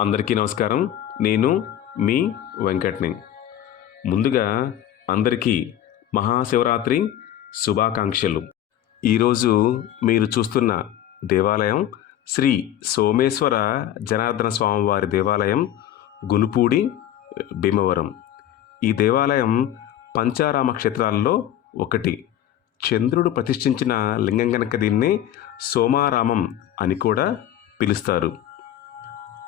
అందరికీ నమస్కారం. నేను మీ వెంకట్ని. ముందుగా అందరికీ మహాశివరాత్రి శుభాకాంక్షలు. ఈరోజు మీరు చూస్తున్న దేవాలయం శ్రీ సోమేశ్వర జనార్దన స్వామివారి దేవాలయం గునుపూడి భీమవరం. ఈ దేవాలయం పంచారామ క్షేత్రాల్లో ఒకటి. చంద్రుడు ప్రతిష్ఠించిన లింగం కనుక దీన్ని సోమారామం అని కూడా పిలుస్తారు.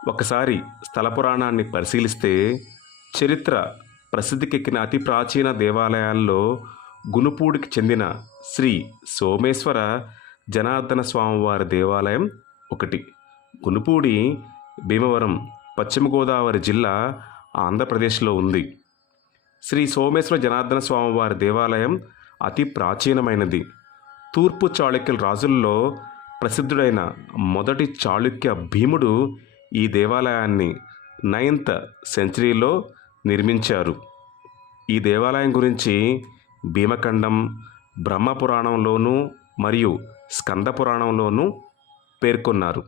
ఒకసారి స్థల పురాణాన్ని పరిశీలిస్తే చరిత్ర ప్రసిద్ధికెక్కిన అతి ప్రాచీన దేవాలయాల్లో గునుపూడికి చెందిన శ్రీ సోమేశ్వర జనార్దన స్వామివారి దేవాలయం ఒకటి. గునుపూడి భీమవరం పశ్చిమ గోదావరి జిల్లా ఆంధ్రప్రదేశ్లో ఉంది. శ్రీ సోమేశ్వర జనార్దన స్వామివారి దేవాలయం అతి ప్రాచీనమైనది. తూర్పు చాళుక్యుల రాజుల్లో ప్రసిద్ధుడైన మొదటి చాళుక్య భీముడు ఈ దేవాలయాన్ని నైన్త్ సెంచరీలో నిర్మించారు. ఈ దేవాలయం గురించి భీమఖండం బ్రహ్మపురాణంలోనూ మరియు స్కంద పురాణంలోనూ పేర్కొన్నారు.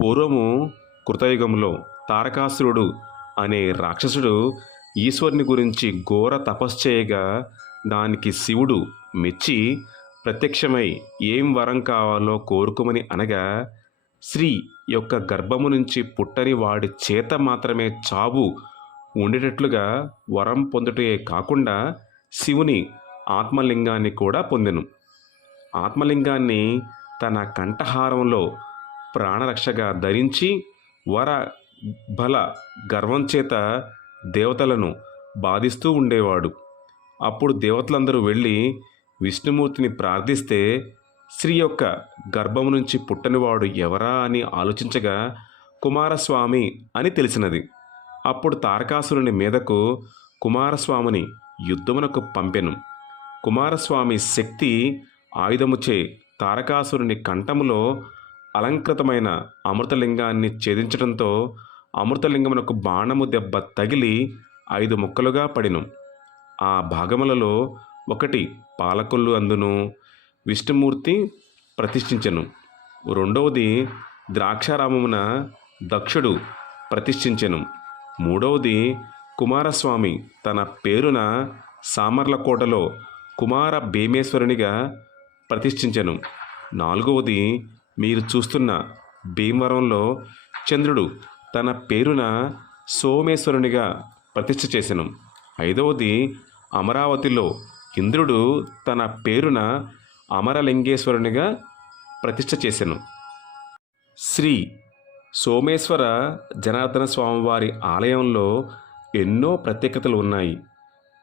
పూర్వము కృతయుగంలో తారకాసురుడు అనే రాక్షసుడు ఈశ్వరుని గురించి ఘోర తపస్సు చేయగా దానికి శివుడు మెచ్చి ప్రత్యక్షమై ఏం వరం కావాలో కోరుకోమని అనగా స్త్రీ యొక్క గర్భము నుంచి పుట్టని వాడి చేత మాత్రమే చావు ఉండేటట్లుగా వరం పొందుటే కాకుండా శివుని ఆత్మలింగాన్ని కూడా పొందెను. ఆత్మలింగాన్ని తన కంఠహారంలో ప్రాణరక్షగా ధరించి వర బల గర్వం చేత దేవతలను బాధిస్తూ ఉండేవాడు. అప్పుడు దేవతలందరూ వెళ్ళి విష్ణుమూర్తిని ప్రార్థిస్తే స్త్రీ యొక్క గర్భం నుంచి పుట్టనివాడు ఎవరా అని ఆలోచించగా కుమారస్వామి అని తెలిసినది. అప్పుడు తారకాసురుని మీదకు కుమారస్వామిని యుద్ధమునకు పంపెను. కుమారస్వామి శక్తి ఆయుధముచే తారకాసురుని కంఠములో అలంకృతమైన అమృతలింగాన్ని ఛేదించడంతో అమృతలింగమునకు బాణము దెబ్బ తగిలి ఐదు ముక్కలుగా పడిను. ఆ భాగములలో ఒకటి పాలకొల్లు అందును విష్ణుమూర్తి ప్రతిష్ఠించెను. రెండవది ద్రాక్షారామమున దక్షుడు ప్రతిష్ఠించెను. మూడవది కుమారస్వామి తన పేరున సామర్లకోటలో కుమార భీమేశ్వరునిగా ప్రతిష్ఠించెను. నాలుగవది మీరు చూస్తున్న భీమవరంలో చంద్రుడు తన పేరున సోమేశ్వరునిగా ప్రతిష్ఠ చేసెను. ఐదవది అమరావతిలో ఇంద్రుడు తన పేరున అమరలింగేశ్వరునిగా ప్రతిష్ఠ చేశాను శ్రీ సోమేశ్వర జనార్దన స్వామివారి ఆలయంలో ఎన్నో ప్రత్యేకతలు ఉన్నాయి.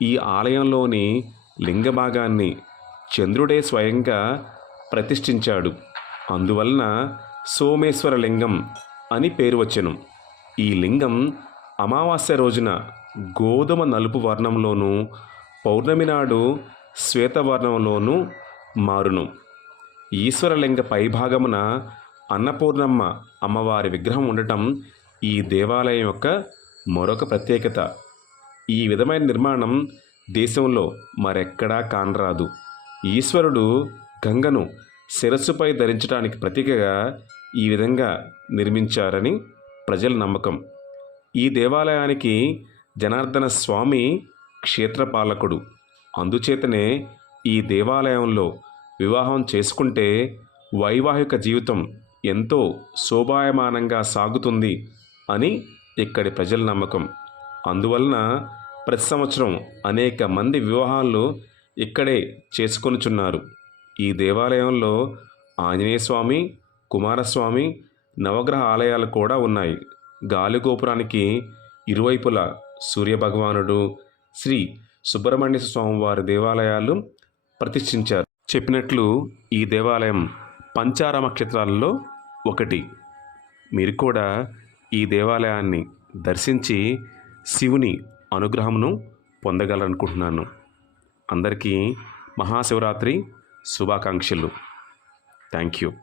ఈ ఆలయంలోని లింగ భాగాన్ని చంద్రుడే స్వయంగా ప్రతిష్ఠించాడు. అందువలన సోమేశ్వర లింగం అని పేరు వచ్చెను. ఈ లింగం అమావాస్య రోజున గోధుమ నలుపు వర్ణంలోనూ పౌర్ణమి నాడు శ్వేతవర్ణంలోనూ మారును. ఈశ్వరలింగ పైభాగమున అన్నపూర్ణమ్మ అమ్మవారి విగ్రహం ఉండటం ఈ దేవాలయం యొక్క మరొక ప్రత్యేకత. ఈ విధమైన నిర్మాణం దేశంలో మరెక్కడా కానరాదు. ఈశ్వరుడు గంగను శిరస్సుపై ధరించడానికి ప్రతీకగా ఈ విధంగా నిర్మించారని ప్రజల నమ్మకం. ఈ దేవాలయానికి జనార్దన స్వామి క్షేత్రపాలకుడు. అందుచేతనే ఈ దేవాలయంలో వివాహం చేసుకుంటే వైవాహిక జీవితం ఎంతో శోభాయమానంగా సాగుతుంది అని ఇక్కడి ప్రజల నమ్మకం. అందువలన ప్రతి సంవత్సరం అనేక మంది వివాహాలు ఇక్కడే చేసుకొనుచున్నారు. ఈ దేవాలయంలో ఆంజనేయస్వామి కుమారస్వామి నవగ్రహ ఆలయాలు కూడా ఉన్నాయి. గాలిగోపురానికి ఇరువైపులా సూర్యభగవానుడు శ్రీ సుబ్రహ్మణ్య స్వామివారి దేవాలయాలు ప్రతిష్ఠించారు. చెప్పినట్లు ఈ దేవాలయం పంచారామ క్షేత్రాలలో ఒకటి. మీరు కూడా ఈ దేవాలయాన్ని దర్శించి శివుని అనుగ్రహమును పొందగలరనుకుంటున్నాను. అందరికీ మహాశివరాత్రి శుభాకాంక్షలు. Thank you.